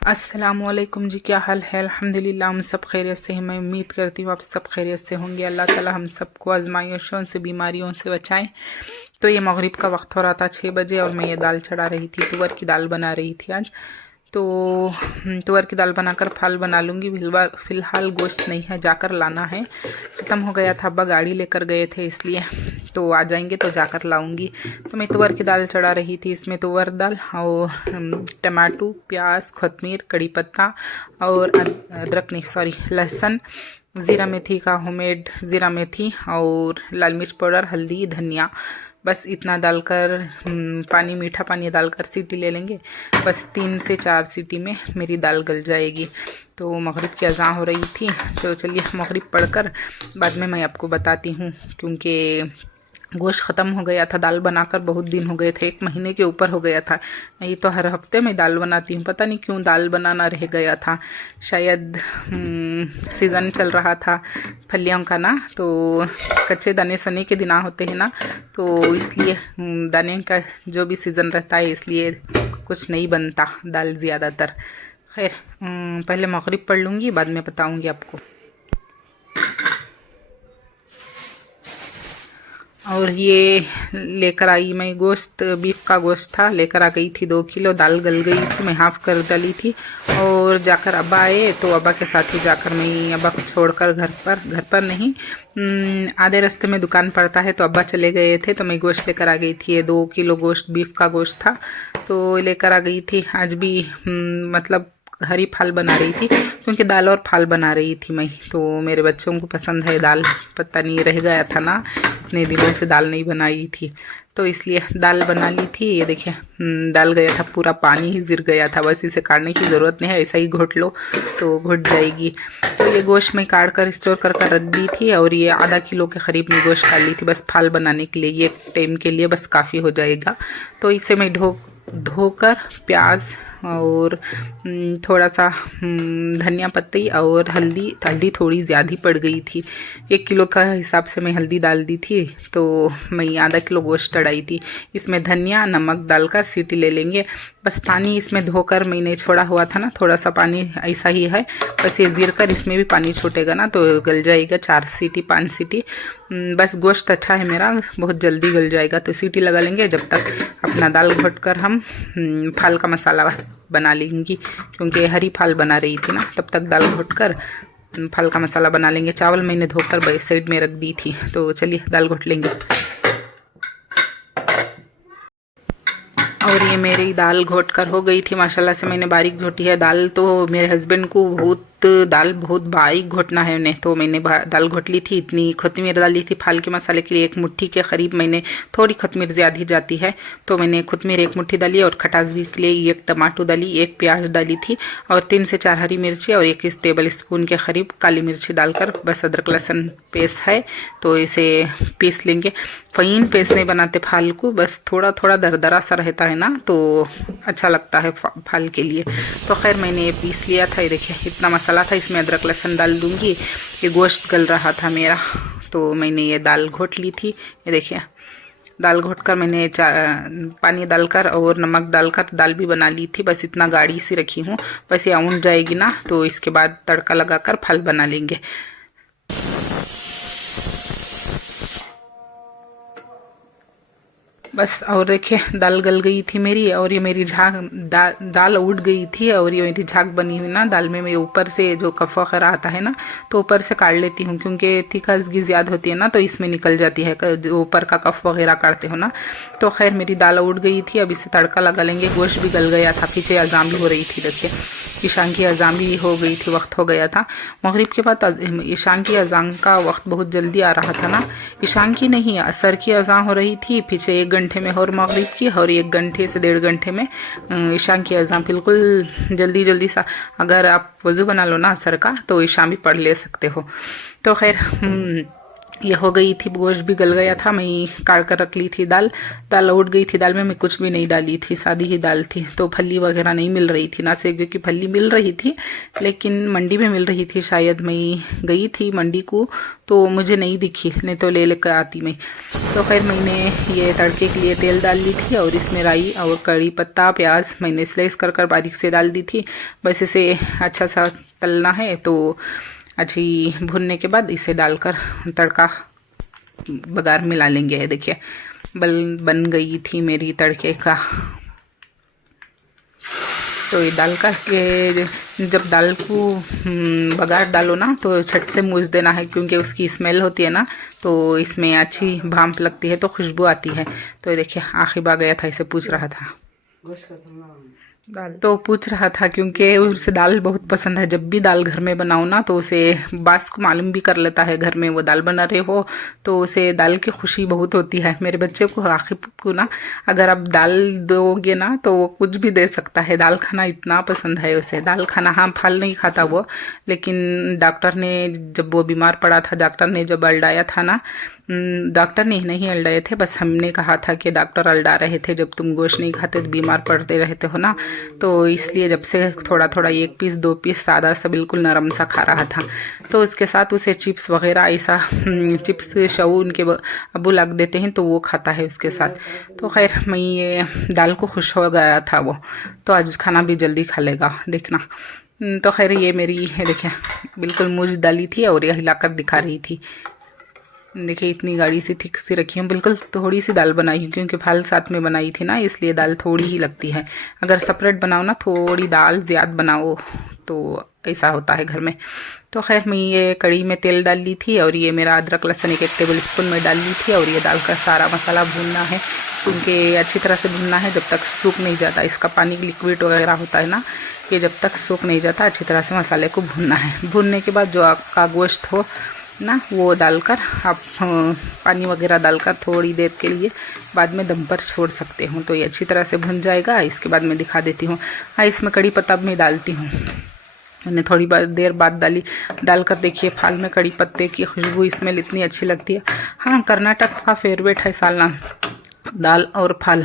अस्सलामुअलैकुम जी, क्या हाल है। अल्हम्दुलिल्लाह हम सब खैरियत से हैं। मैं उम्मीद करती हूँ आप सब खैरियत से होंगे। अल्लाह ताला हम सबको आजमाइशों से, बीमारियों से बचाएं। तो ये मगरिब का वक्त हो रहा था 6 बजे और मैं ये दाल चढ़ा रही थी, तुअर की दाल बना रही थी आज। तो तुअर की दाल बनाकर फाल बना लूँगी। फ़िलहाल गोश्त नहीं है, जाकर लाना है, ख़त्म हो गया था। अब्बा गाड़ी लेकर गए थे, इसलिए तो आ जाएंगे तो जाकर लाऊंगी। तो मैं तुअर की दाल चढ़ा रही थी। इसमें तुअर दाल और टमाटो, प्याज, कोतमीर, कड़ी पत्ता और अदरक नहीं, सॉरी, लहसुन, ज़ीरा मेथी का होममेड ज़ीरा मेथी और लाल मिर्च पाउडर, हल्दी, धनिया, बस इतना डालकर पानी, मीठा पानी डालकर सीटी ले लेंगे। बस 3 से 4 सीटी में मेरी दाल गल जाएगी। तो मगरिब की अज़ान हो रही थी, तो चलिए मगरिब पढ़कर बाद में मैं आपको बताती हूँ, क्योंकि गोश्त ख़त्म हो गया था। दाल बनाकर बहुत दिन हो गए थे, 1 महीने के ऊपर हो गया था। नहीं तो हर हफ्ते मैं दाल बनाती हूँ, पता नहीं क्यों दाल बनाना रह गया था। शायद सीज़न चल रहा था फलियों का ना, तो कच्चे दाने सने के दिन होते हैं ना, तो इसलिए दाने का जो भी सीज़न रहता है, इसलिए कुछ नहीं बनता दाल ज़्यादातर। खैर, पहले मगरिब पढ़ लूँगी, बाद में बताऊँगी आपको। और ये लेकर आई मैं गोश्त, बीफ का गोश्त था, लेकर आ गई थी 2 किलो। दाल गल गई थी, मैं हाफ़ कर डाली थी। और जाकर अब्बा आए तो अब्बा के साथ ही जाकर मैं अब्बा को छोड़कर घर पर नहीं, आधे रास्ते में दुकान पड़ता है, तो अब्बा चले गए थे, तो मैं गोश्त लेकर आ गई थी। ये 2 किलो गोश्त, बीफ का गोश्त था, तो लेकर आ गई थी। आज भी मतलब हरी फाल बना रही थी, क्योंकि दाल और फाल बना रही थी मैं। तो मेरे बच्चों को पसंद है दाल, पता नहीं रह गया था ना, इतने दिनों से दाल नहीं बनाई थी, तो इसलिए दाल बना ली थी। ये देखिए, दाल गया था, पूरा पानी ही गिर गया था। बस इसे काटने की ज़रूरत नहीं है, ऐसा ही घोट लो तो घुट जाएगी। तो ये गोश्त मैं काट कर स्टोर कर रख दी थी, और ये आधा किलो के करीब में गोश्त काट ली थी, बस फाल बनाने के लिए। ये टाइम के लिए बस काफ़ी हो जाएगा। तो इसे मैं धोकर प्याज और थोड़ा सा धनिया पत्ती और हल्दी थोड़ी ज़्यादा पड़ गई थी। 1 किलो का हिसाब से मैं हल्दी डाल दी थी, तो मैं आधा किलो गोश्त चढ़ाई थी। इसमें धनिया, नमक डालकर सीटी ले लेंगे। बस पानी इसमें धोकर मैंने छोड़ा हुआ था ना, थोड़ा सा पानी ऐसा ही है, बस ये ज़ीर कर इसमें भी पानी छूटेगा ना, तो गल जाएगा। 4 सीटी 5 सीटी, बस गोश्त अच्छा है मेरा, बहुत जल्दी गल जाएगा। तो सीटी लगा लेंगे, जब तक अपना दाल घोट कर हम फाल का मसाला बना लेंगी, क्योंकि हरी फाल बना रही थी ना, तब तक दाल घोट कर फल का मसाला बना लेंगे। चावल मैंने धोकर बैक साइड में रख दी थी, तो चलिए दाल घोट लेंगे। और ये मेरी दाल घोट कर हो गई थी माशाल्लाह से, मैंने बारीक घोटी है दाल। तो मेरे हस्बैंड को दाल बहुत बारीक घोटना है उन्हें, तो मैंने दाल घोट ली थी। इतनी कोतमीर डाली थी फाल के मसाले के लिए, 1 मुट्ठी के करीब। मैंने थोड़ी कोतमीर ज़्यादा जाती है, तो मैंने कोतमीर 1 मुट्ठी डाली, और खटास के लिए 1 टमाटो डाली, 1 प्याज डाली थी, और 3 से 4 हरी मिर्ची और 1 टेबल स्पून के करीब काली मिर्ची डालकर बस अदरक लहसुन पेस्ट है, तो इसे पीस लेंगे। फ़ाइन पेस्ट नहीं बनाते फाल को, बस थोड़ा थोड़ा दरदरा सा रहता है ना, तो अच्छा लगता है फाल के लिए। तो खैर मैंने ये पीस लिया था। ये देखिए इतना मसाला था, इसमें अदरक लहसुन डाल दूंगी। ये गोश्त गल रहा था मेरा, तो मैंने ये दाल घोट ली थी। ये देखिए दाल घोट कर मैंने पानी डालकर और नमक डालकर दाल भी बना ली थी। बस इतना गाढ़ी सी रखी हूँ, बस ये आउन जाएगी ना, तो इसके बाद तड़का लगाकर फाल बना लेंगे। बस, और देखिए दाल गल गई थी मेरी, और ये मेरी दाल उड़ गई थी, और ये मेरी झाग बनी हुई ना दाल में। मैं ऊपर से जो कफ वगैरह आता है ना, तो ऊपर से काट लेती हूँ, क्योंकि थिकासगी ज़्यादा होती है ना, तो इसमें निकल जाती है जो ऊपर का कफ वगैरह काटते हो ना। तो खैर मेरी दाल उड़ गई थी, अब इसे तड़का लगा लेंगे। गोश्त भी गल गया था, पीछे अजान भी हो रही थी। देखिए ईशान की अजान भी हो गई थी, वक्त हो गया था मगरिब के बाद। ईशान की अजान का वक्त बहुत जल्दी आ रहा था ना, ईशान की नहीं, असर की अजान हो रही थी पीछे 1 घंटे में, और मगरिब की, और 1 घंटे से 1.5 घंटे में ईशान की अजान। बिल्कुल जल्दी जल्दी सा, अगर आप वज़ू बना लो ना असर का, तो ईशान भी पढ़ ले सकते हो। तो खैर ये हो गई थी, गोश्त भी गल गया था, मैं काट कर रख ली थी दाल उठ गई थी। दाल में मैं कुछ भी नहीं डाली थी, सादी ही दाल थी, तो फली वगैरह नहीं मिल रही थी ना, सेगे की फली मिल रही थी लेकिन मंडी में मिल रही थी शायद। मैं गई थी मंडी को तो मुझे नहीं दिखी, नहीं तो ले लेकर आती मैं। तो खैर मैंने ये तड़के के लिए तेल डाल ली थी और इसमें राई और कड़ी पत्ता प्याज मैंने स्लाइस कर कर बारीक से डाल दी थी। बस इसे अच्छा सा तलना है, तो अच्छी भुनने के बाद इसे डालकर तड़का बघार मिला लेंगे। है देखिए बन गई थी मेरी तड़के का। तो ये डाल कर के जब दाल को बघार डालो ना तो छट से मूछ देना है, क्योंकि उसकी स्मेल होती है ना, तो इसमें अच्छी भांप लगती है तो खुशबू आती है। तो ये देखिए आखिर आ गया था, इसे पूछ रहा था दाल, तो पूछ रहा था क्योंकि उसे दाल बहुत पसंद है। जब भी दाल घर में बनाओ ना तो उसे बास को मालूम भी कर लेता है घर में वो दाल बना रहे हो, तो उसे दाल की खुशी बहुत होती है। मेरे बच्चे को आखिर को ना अगर आप दाल दोगे ना तो वो कुछ भी दे सकता है, दाल खाना इतना पसंद है उसे। दाल खाना, हाँ फल नहीं खाता वो, लेकिन डॉक्टर ने जब वो बीमार पड़ा था, डॉक्टर ने जब अल्डाया था ना, डॉक्टर ने नहीं अल्डाए थे, बस हमने कहा था कि डॉक्टर अल्डा रहे थे जब तुम गोश्त नहीं खाते तो बीमार पड़ते रहते हो ना, तो इसलिए जब से थोड़ा थोड़ा 1 पीस 2 पीस सादा सा बिल्कुल नरम सा खा रहा था। तो उसके साथ उसे चिप्स वगैरह ऐसा चिप्स शव उनके अबू लग देते हैं तो वो खाता है उसके साथ। तो खैर मैं ये दाल को खुश हो गया था वो, तो आज खाना भी जल्दी खा लेगा देखना। तो खैर ये मेरी देखिए बिल्कुल मुझ डाली थी और यह हिलाकर दिखा रही थी। देखिए इतनी गाढ़ी सी थिक सी रखी हूँ, बिल्कुल थोड़ी सी दाल बनाई हूँ क्योंकि फल साथ में बनाई थी ना, इसलिए दाल थोड़ी ही लगती है। अगर सेपरेट बनाओ ना थोड़ी दाल ज़्यादा बनाओ तो ऐसा होता है घर में। तो खैर मैं ये कड़ी में तेल डाल ली थी और ये मेरा अदरक लहसुन 1 टेबल स्पून में डाल ली थी और ये डालकर सारा मसाला भूनना है, क्योंकि अच्छी तरह से भूनना है जब तक सूख नहीं जाता। इसका पानी लिक्विड वगैरह होता है ना, ये जब तक सूख नहीं जाता अच्छी तरह से मसाले को भूनना है। भूनने के बाद जो आपका गोश्त हो ना वो डालकर आप पानी वगैरह डालकर थोड़ी देर के लिए बाद में दम पर छोड़ सकते हो, तो ये अच्छी तरह से भुन जाएगा। इसके बाद मैं दिखा देती हूँ। हाँ इसमें कड़ी पत्ता मैं डालती हूँ, मैंने थोड़ी देर बाद डालकर देखिए फाल में कड़ी पत्ते की खुशबू स्मेल इतनी अच्छी लगती है। हाँ कर्नाटक का फेवरेट है सालना दाल और फल।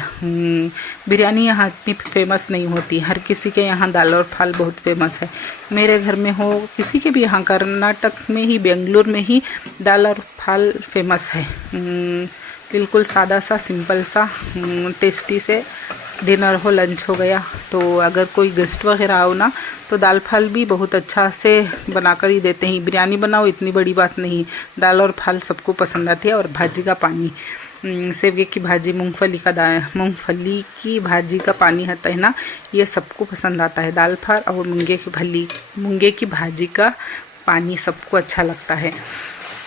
बिरयानी यहाँ इतनी फेमस नहीं होती, हर किसी के यहाँ दाल और फल बहुत फेमस है। मेरे घर में हो किसी के भी यहाँ कर्नाटक में ही बेंगलुरु में ही दाल और फल फेमस है। बिल्कुल सादा सा सिंपल सा टेस्टी से डिनर हो लंच हो गया। तो अगर कोई गेस्ट वगैरह आओ ना तो दाल फल भी बहुत अच्छा से बनाकर ही देते हैं। बिरयानी बनाओ इतनी बड़ी बात नहीं, दाल और फल सबको पसंद आती है। और भाजी का पानी, सेवगे की भाजी, मूंगफली की भाजी का पानी आता है ना, ये सबको पसंद आता है। दाल फल और मूंगे की भाजी का पानी सबको अच्छा लगता है।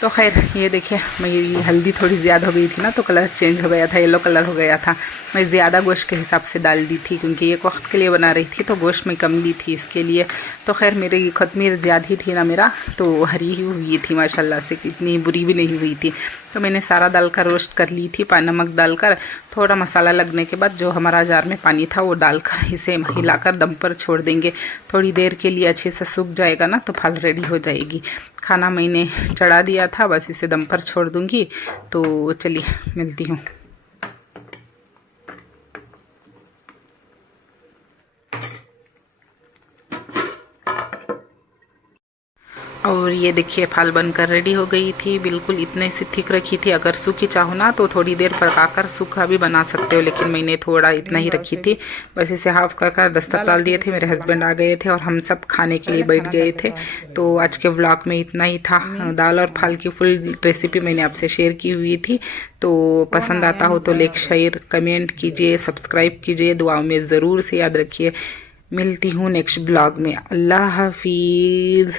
तो खैर ये देखिए मेरी हल्दी थोड़ी ज़्यादा हो गई थी ना, तो कलर चेंज हो गया था, येलो कलर हो गया था। मैं ज़्यादा गोश्त के हिसाब से डाल दी थी क्योंकि एक वक्त के लिए बना रही थी, तो गोश्त में कम दी थी इसके लिए। तो खैर मेरी खतमीर ज़्यादा ही थी ना मेरा, तो हरी ही हुई थी माशाल्लाह से, इतनी बुरी भी नहीं हुई थी। तो मैंने सारा दाल का रोस्ट कर ली थी, नमक डालकर थोड़ा मसाला लगने के बाद जो हमारा जार में पानी था वो डालकर इसे हिलाकर दम पर छोड़ देंगे। थोड़ी देर के लिए अच्छे से सूख जाएगा ना तो फल रेडी हो जाएगी। खाना मैंने चढ़ा दिया था, बस इसे दम पर छोड़ दूंगी। तो चलिए मिलती हूँ। और ये देखिए फाल बनकर रेडी हो गई थी, बिल्कुल इतने सी थिक रखी थी। अगर सूखी चाहो ना तो थोड़ी देर पकाकर सूखा भी बना सकते हो, लेकिन मैंने थोड़ा इतना ही रखी थी। बस इसे हाफ कर दस्तक डाल दिए थे। मेरे हस्बैंड आ गए थे और हम सब खाने के लिए बैठ गए थे। तो आज के व्लॉग में इतना ही था। दाल और फल की फुल रेसिपी मैंने आपसे शेयर की हुई थी। तो पसंद आता हो तो लाइक शेयर कमेंट कीजिए, सब्सक्राइब कीजिए, दुआओं में ज़रूर से याद रखिए। मिलती हूँ नेक्स्ट ब्लॉग में। अल्लाह हाफिज़।